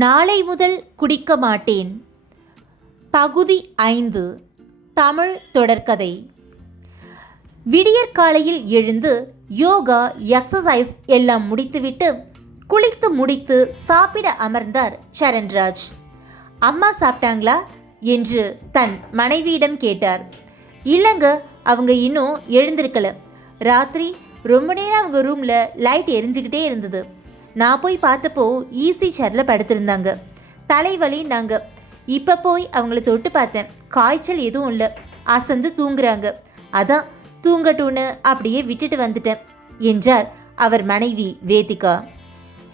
நாளை முதல் குடிக்க மாட்டேன். பகுதி 5. தமிழ் தொடர்கதை. விடியற்காலையில் எழுந்து யோகா, எக்ஸசைஸ் எல்லாம் முடித்துவிட்டு குளித்து முடித்து சாப்பிட அமர்ந்தார் சரண்ராஜ். அம்மா சாப்பிட்டாங்களா என்று தன் மனைவியிடம் கேட்டார். இல்லைங்க, அவங்க இன்னும் எழுந்திருக்கல. ராத்திரி ரொம்ப நேரம் அவங்க ரூமில் லைட் எரிஞ்சுக்கிட்டே இருந்தது. நான் போய் பார்த்தப்போ ஈஸி சேரில் படுத்திருந்தாங்க. தலைவலி நாங்கள். இப்போ போய் அவங்கள தொட்டு பார்த்தேன். காய்ச்சல் எதுவும் இல்லை, அசந்து தூங்குறாங்க. அதான் தூங்கட்டும்னு அப்படியே விட்டுட்டு வந்துட்டேன் என்றார் அவர் மனைவி வேதிகா.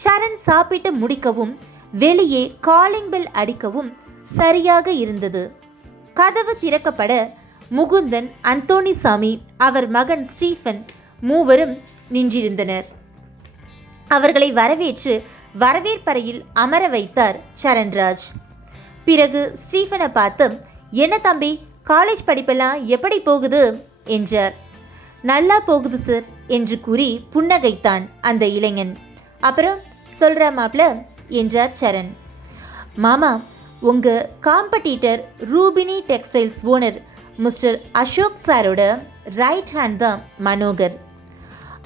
சரண் சாப்பிட்டு முடிக்கவும் வெளியே காலிங் பெல் அடிக்கவும் சரியாக இருந்தது. கதவு திறக்கப்பட முகுந்தன், அந்தோணிசாமி, அவர் மகன் ஸ்டீஃபன் மூவரும் நின்றிருந்தனர். அவர்களை வரவேற்று வரவேற்பறையில் அமர வைத்தார் சரண்ராஜ். பிறகு ஸ்டீஃபனை பார்த்து, என்ன தம்பி, காலேஜ் படிப்பெல்லாம் எப்படி போகுது என்றார். நல்லா போகுது சார் என்று கூறி புன்னகைத்தான் அந்த இளைஞன். அப்புறம் சொல்கிற மாப்ள என்றார் சரண். மாமா, உங்கள் competitor Rubini textiles owner mister Ashok சாரோட ரைட் ஹேண்ட் தான் மனோகர்.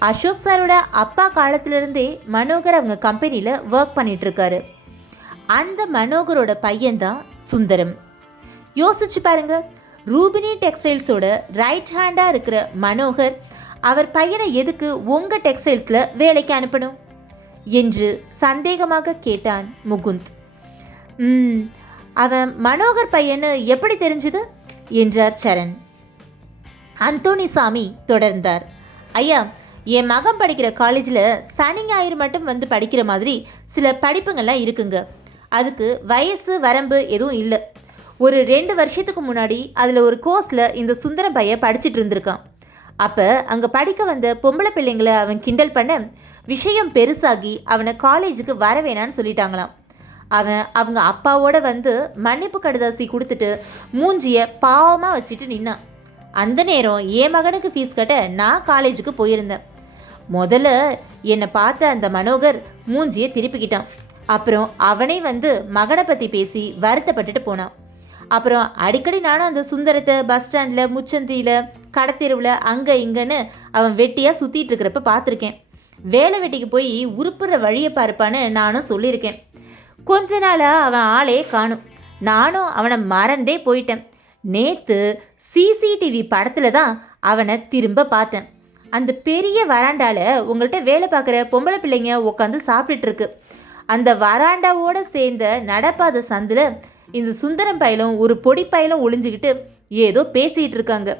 அசோக் சாரோட அப்பா காலத்திலிருந்தே மனோகர் அவங்க கம்பெனியில் ஒர்க் பண்ணிகிட்ருக்காரு. அந்த மனோகரோட பையன்தான் சுந்தரம். யோசிச்சு பாருங்க, ரூபினி டெக்ஸ்டைல்ஸோட ரைட் ஹேண்டாக இருக்கிற மனோகர் அவர் பையனை எதுக்கு உங்கள் டெக்ஸ்டைல்ஸில் வேலைக்கு அனுப்பணும் என்று சந்தேகமாக கேட்டான் முகுந்த். அவன் மனோகர் பையன்னு எப்படி தெரிஞ்சுது என்றார் சரண். அந்தோணிசாமி தொடர்ந்தார். ஐயா, என் மகன் படிக்கிற காலேஜில் சனி ஞாயிறு மட்டும் வந்து படிக்கிற மாதிரி சில படிப்புங்கள்லாம் இருக்குங்க. அதுக்கு வயசு வரம்பு எதுவும் இல்லை. ஒரு 2 வருஷத்துக்கு முன்னாடி அதில் ஒரு கோர்ஸில் இந்த சுந்தரம் பையன் படிச்சுட்டு இருந்திருக்கான். அப்போ அங்கே படிக்க வந்த பொம்பளை பிள்ளைங்களை அவன் கிண்டல் பண்ண விஷயம் பெருசாகி அவனை காலேஜுக்கு வர வேணான்னு சொல்லிட்டாங்களாம். அவன் அவங்க அப்பாவோட வந்து மன்னிப்பு கடிதாசி கொடுத்துட்டு மூஞ்சியை பாவமாக வச்சுட்டு நின்னான். அந்த நேரம் என் மகனுக்கு ஃபீஸ் கட்ட நான் காலேஜுக்கு போயிருந்தேன். முதல்ல என்னை பார்த்த அந்த மனோகர் மூஞ்சியை திருப்பிக்கிட்டான். அப்புறம் அவனே வந்து மகனை பற்றி பேசி வருத்தப்பட்டுட்டு போனான். அப்புறம் அடிக்கடி நானும் அந்த சுந்தரத்தை பஸ் ஸ்டாண்டில், முச்சந்தியில், கடத்தெருவில் அங்கே இங்கன்னு அவன் வெட்டியாக சுற்றிட்டு இருக்கிறப்ப பார்த்துருக்கேன். வேலை வெட்டிக்கு போய் உருப்புற வழியை பார்ப்பான்னு நானும் சொல்லியிருக்கேன். கொஞ்ச நாளாக அவன் ஆளே காணும். நானும் அவனை மறந்தே போயிட்டேன். நேற்று சிசிடிவி படத்தில் தான் அவனை திரும்ப பார்த்தேன். அந்த பெரிய வராண்டாவில் உங்கள்கிட்ட வேலை பார்க்குற பொம்பளை பிள்ளைங்க உட்காந்து சாப்பிட்டுருக்கு. அந்த வராண்டாவோடு சேர்ந்த நடப்பாத சந்தில் இந்த சுந்தரம் பையலும் ஒரு பொடி பையலும் ஒளிஞ்சிக்கிட்டு ஏதோ பேசிகிட்டு இருக்காங்க.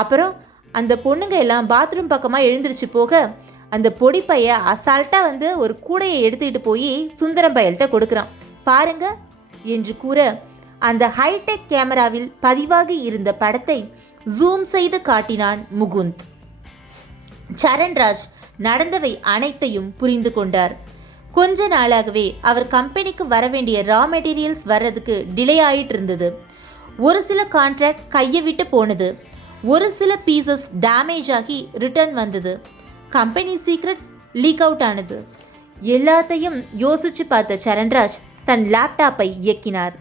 அப்புறம் அந்த பொண்ணுங்க எல்லாம் பாத்ரூம் பக்கமாக எழுந்திரிச்சு போக அந்த பொடி பைய அசால்ட்டாக வந்து ஒரு கூடையை எடுத்துக்கிட்டு போய் சுந்தரம் பையல்கிட்ட கொடுக்குறான். பாருங்க என்று கூற அந்த ஹைடெக் கேமராவில் பதிவாகி இருந்த படத்தை ஜூம் செய்து காட்டினான் முகுந்த். சரண்ராஜ் நடந்தவை அனைத்தையும் புரிந்து கொண்டார். கொஞ்ச நாளாகவே அவர் கம்பெனிக்கு வர வேண்டிய ரா மெட்டீரியல்ஸ் வர்றதுக்கு டிலே ஆகிட்டு இருந்தது. ஒரு சில கான்ட்ராக்ட் கையை விட்டு போனது. ஒரு சில பீசஸ் டேமேஜ் ஆகி ரிட்டர்ன் வந்தது. கம்பெனி சீக்ரெட்ஸ் லீக் அவுட் ஆனது. எல்லாத்தையும் யோசிச்சு பார்த்த சரண்ராஜ் தன் லேப்டாப்பை இயக்கினார்.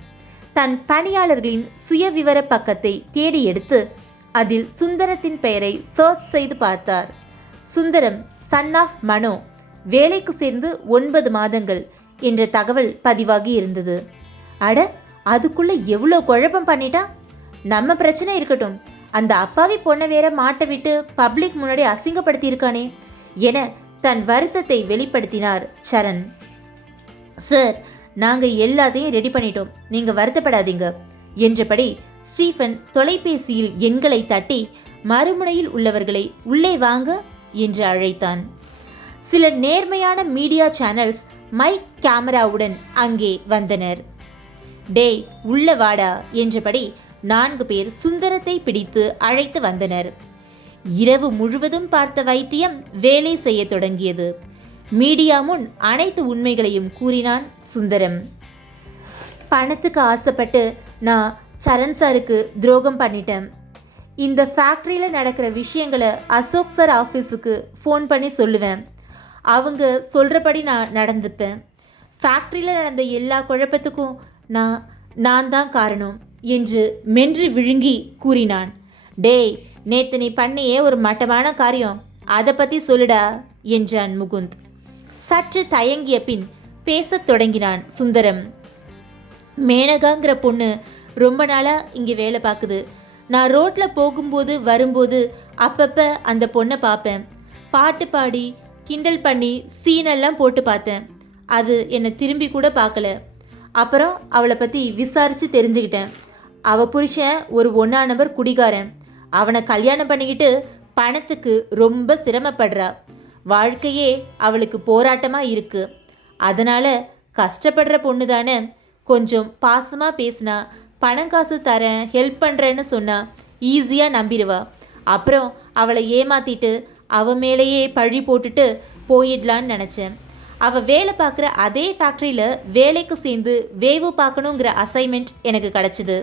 தன் பணியாளர்களின் சுயவிவர பக்கத்தை தேடி எடுத்து அதில் சுந்தரத்தின் பெயரை சர்ச் செய்து பார்த்தார். சுந்தரம், சன் ஆஃப் மனோ, வேலைக்கு சேர்ந்து 9 மாதங்கள் என்ற தகவல் பதிவாகி இருந்தது. அட, அதுக்குள்ள எவ்வளோ குழப்பம் பண்ணிட்டா. நம்ம பிரச்சனை இருக்கட்டும், அந்த அப்பாவி பொண்ணை வேற மாட்ட விட்டு பப்ளிக் முன்னாடி அசிங்கப்படுத்தியிருக்கானே என தன் வருத்தத்தை வெளிப்படுத்தினார் சரண். சார், நாங்கள் எல்லாத்தையும் ரெடி பண்ணிட்டோம், நீங்கள் வருத்தப்படாதீங்க என்றபடி ஸ்டீஃபன் தொலைபேசியில் எண்களை தட்டி மறுமுனையில் உள்ளவர்களை உள்ளே வாங்க என்று அழைத்தான். சில நேர்மையான மீடியா சேனல்ஸ் மைக் கேமராவுடன் அங்கே வந்தனர். டேய், உள்ள வாடா என்றபடி 4 பேர் சுந்தரத்தை பிடித்து அழைத்து வந்தனர். இரவு முழுவதும் பார்த்த வைத்தியம் வேலை செய்ய தொடங்கியது. மீடியா முன் அனைத்து உண்மைகளையும் கூறினான் சுந்தரம். பணத்துக்கு ஆசைப்பட்டு நான் சரண் சாருக்கு துரோகம் பண்ணிட்டேன். இந்த ஃபேக்ட்ரியில் நடக்கிற விஷயங்களை அசோக் சார் ஆஃபீஸுக்கு ஃபோன் பண்ணி சொல்லுவேன். அவங்க சொல்கிறபடி நான் நடந்துப்பேன். ஃபேக்ட்ரியில் நடந்த எல்லா குழப்பத்துக்கும் நான் தான் காரணம் என்று மென்று விழுங்கி கூறினான். டேய், நேத்து நீ பண்ணியே ஒரு மட்டமான காரியம், அதை பற்றி சொல்லுடா என்றான் முகுந்த். சற்று தயங்கிய பின் பேசத் தொடங்கினான் சுந்தரம். மேனகாங்கிற பொண்ணு ரொம்ப நாளாக இங்கே வேலை பார்க்குது. நான் ரோட்டில் போகும்போது வரும்போது அப்பப்போ அந்த பொண்ணை பார்ப்பேன். பாட்டு பாடி கிண்டல் பண்ணி சீனெல்லாம் போட்டு பார்த்தேன். அது என்னை திரும்பி கூட பார்க்கல. அப்புறம் அவளை பற்றி விசாரித்து தெரிஞ்சுக்கிட்டேன். அவள் புருஷன் ஒரு 1ஆம் நம்பர் குடிகாரன். அவனை கல்யாணம் பண்ணிக்கிட்டு பணத்துக்கு ரொம்ப சிரமப்படுறா. வாழ்க்கையே அவளுக்கு போராட்டமாக இருக்குது. அதனால் கஷ்டப்படுற பொண்ணு தானே, கொஞ்சம் பாசமாக பேசினா பணம் காசு தரேன் ஹெல்ப் பண்ணுறேன்னு சொன்னா ஈஸியாக நம்பிடுவா. அப்புறம் அவளை ஏமாற்றிட்டு அவள் மேலேயே பழி போட்டுட்டு போயிடலான்னு நினச்சேன். அவள் வேலை பார்க்குற அதே ஃபேக்ட்ரியில் வேலைக்கு சேர்ந்து வேவு பார்க்கணுங்கிற அசைன்மெண்ட் எனக்கு கிடச்சிது.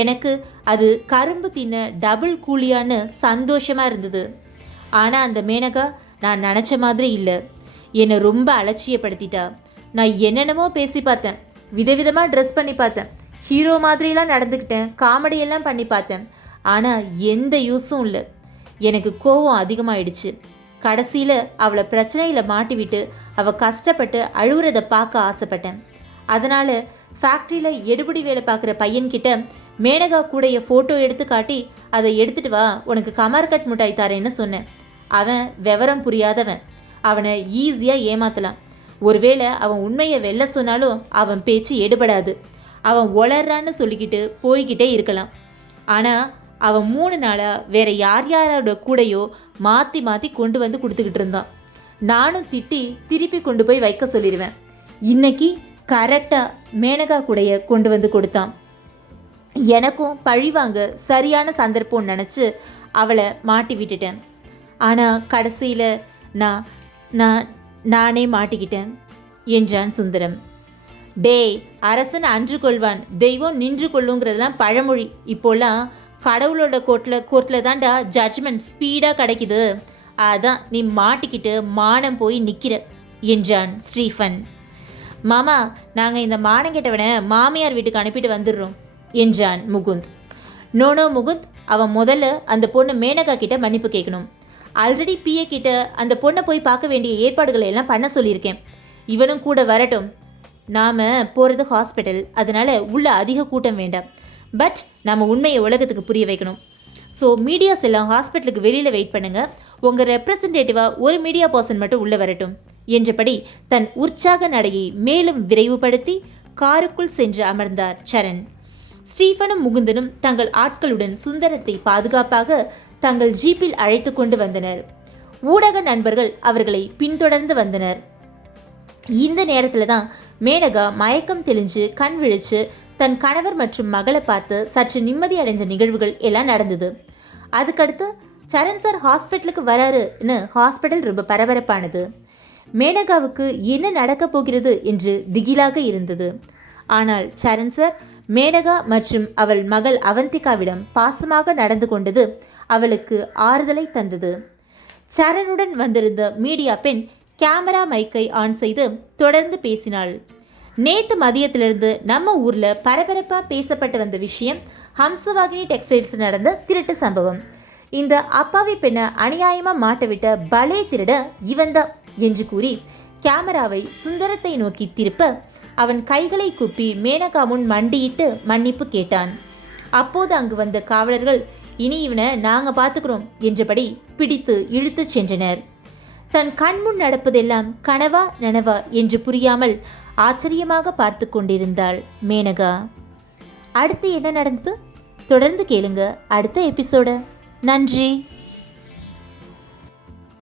எனக்கு அது கரும்பு தின்ன டபுள் கூலியான்னு சந்தோஷமாக இருந்தது. ஆனால் அந்த மேனகா நான் நினச்ச மாதிரி இல்லை. என்னை ரொம்ப அலட்சியப்படுத்திட்டா. நான் என்னென்னமோ பேசி பார்த்தேன், விதவிதமாக ட்ரெஸ் பண்ணி பார்த்தேன், ஹீரோ மாதிரிலாம் நடந்துக்கிட்டேன், காமெடியெல்லாம் பண்ணி பார்த்தேன். ஆனால் எந்த யூஸும் இல்லை. எனக்கு கோபம் அதிகமாகிடுச்சு. கடைசியில் அவளை பிரச்சனையில் மாட்டிவிட்டு அவள் கஷ்டப்பட்டு அழுகுறதை பார்க்க ஆசைப்பட்டேன். அதனால் ஃபேக்ட்ரியில் எடுபடி வேலை பார்க்குற பையன்கிட்ட மேனகா கூடைய ஃபோட்டோ எடுத்து காட்டி அதை எடுத்துகிட்டு வா, உனக்கு கமர்கட் மிட்டாய் தரேன்னு சொன்னேன். அவன் விவரம் புரியாதவன். அவனை ஈஸியாக ஏமாற்றலாம். ஒருவேளை அவன் உண்மையை வெல்ல சொன்னாலும் அவன் பேச்சு எடுபடாது. அவன் ஒளர்றான்னு சொல்லிக்கிட்டு போய்கிட்டே இருக்கலாம். ஆனால் அவன் 3 நாளாக வேற யாரோட கூடையோ மாற்றி மாற்றி கொண்டு வந்து கொடுத்துக்கிட்டு இருந்தான். நானும் திட்டி திருப்பி கொண்டு போய் வைக்க சொல்லிடுவேன். இன்னைக்கு கரெக்டாக மேனகா கூடைய கொண்டு வந்து கொடுத்தான். எனக்கும் பழிவாங்க சரியான சந்தர்ப்பம் நினச்சி அவளை மாட்டி விட்டுட்டேன். ஆனால் கடைசியில் நானே மாட்டிக்கிட்டேன் என்றான் சுந்தரம். டேய், அரசன் அன்று கொள்வான், தெய்வம் நின்று கொள்ளுங்கிறதுலாம் பழமொழி. இப்போல்லாம் கடவுளோட கோர்ட்டில் தான்டா ஜட்ஜ்மெண்ட் ஸ்பீடாக கிடைக்குது. அதான் நீ மாட்டிக்கிட்டு மானம் போய் நிற்கிற என்றான் ஸ்டீஃபன். மாமா, நாங்கள் இந்த மானம் கெட்டவனை மாமியார் வீட்டுக்கு அனுப்பிட்டு வந்துடுறோம் என்றான் முகுந்த். நோனோ முகுந்த், அவன் முதல்ல அந்த பொண்ணு மேனகா கிட்ட மன்னிப்பு கேட்கணும். ஆல்ரெடி பிஏ கிட்ட அந்த பொண்ணை போய் பார்க்க வேண்டிய ஏற்பாடுகளை எல்லாம் பண்ண சொல்லியிருக்கேன். இவனும் கூட வரட்டும். நாம் போகிறது ஹாஸ்பிட்டல், அதனால் உள்ள அதிக கூட்டம் வேண்டாம். பட் நம்ம உண்மையை உலகத்துக்கு புரிய வைக்கணும். ஸோ மீடியாஸ் எல்லாம் ஹாஸ்பிட்டலுக்கு வெளியில் வெயிட் பண்ணுங்கள். உங்கள் ரெப்ரசன்டேட்டிவாக ஒரு மீடியா பர்சன் மட்டும் உள்ளே வரட்டும் என்றபடி தன் உற்சாக நடையை மேலும் விரைவுபடுத்தி காருக்குள் சென்று அமர்ந்தார் சரண். ஸ்டீஃபனும் முகுந்தனும் தங்கள் ஆட்களுடன் சுந்தரத்தை பாதுகாப்பாக தங்கள் ஜீப்பில் அழைத்து கொண்டு வந்தனர். ஊடக நண்பர்கள் அவர்களை பின்தொடர்ந்து வந்தனர். இந்த நேரத்தில் தான் மேனகா மயக்கம் தெளிஞ்சு கண் விழிச்சு தன் கணவர் மற்றும் மகளை பார்த்து சற்று நிம்மதி அடைஞ்ச நிகழ்வுகள் எல்லாம் நடந்தது. அதுக்கடுத்து சரண் சார் ஹாஸ்பிட்டலுக்கு வராருன்னு ஹாஸ்பிட்டல் ரொம்ப பரபரப்பானது. மேனகாவுக்கு என்ன நடக்கப் போகிறது என்று திகிலாக இருந்தது. ஆனால் சரண் சார் மேனகா மற்றும் அவள் மகள் அவந்திகாவிடம் பாசமாக நடந்து கொண்டது அவளுக்கு ஆறுதலை தந்தது. சரணுடன் வந்திருந்த மீடியா பெண் கேமரா மைக்கை ஆன் செய்து தொடர்ந்து பேசினாள். நேற்று மதியத்திலிருந்து நம்ம ஊரில் பரபரப்பாக பேசப்பட்டு வந்த விஷயம் ஹம்சவாகினி டெக்ஸ்டைல்ஸ் நடந்த திருட்டு சம்பவம். இந்த அப்பாவி பெண்ணை அநியாயமாக மாட்டவிட்ட பலே திருட இவன்தான் என்று கூறி கேமராவை சுந்தரத்தை நோக்கி திருப்ப அவன் கைகளை கூப்பி மேனகா முன் மண்டியிட்டு மன்னிப்பு கேட்டான். அப்போது அங்கு வந்த காவலர்கள் இனி இவனை நாங்கள் பார்த்துக்கிறோம் என்றபடி பிடித்து இழுத்து சென்றனர். தன் கண்முன் நடப்பதெல்லாம் கனவா நனவா என்று புரியாமல் ஆச்சரியமாக பார்த்து கொண்டிருந்தாள் மேனகா. அடுத்து என்ன நடந்தது தொடர்ந்து கேளுங்க அடுத்த எபிசோட. நன்றி.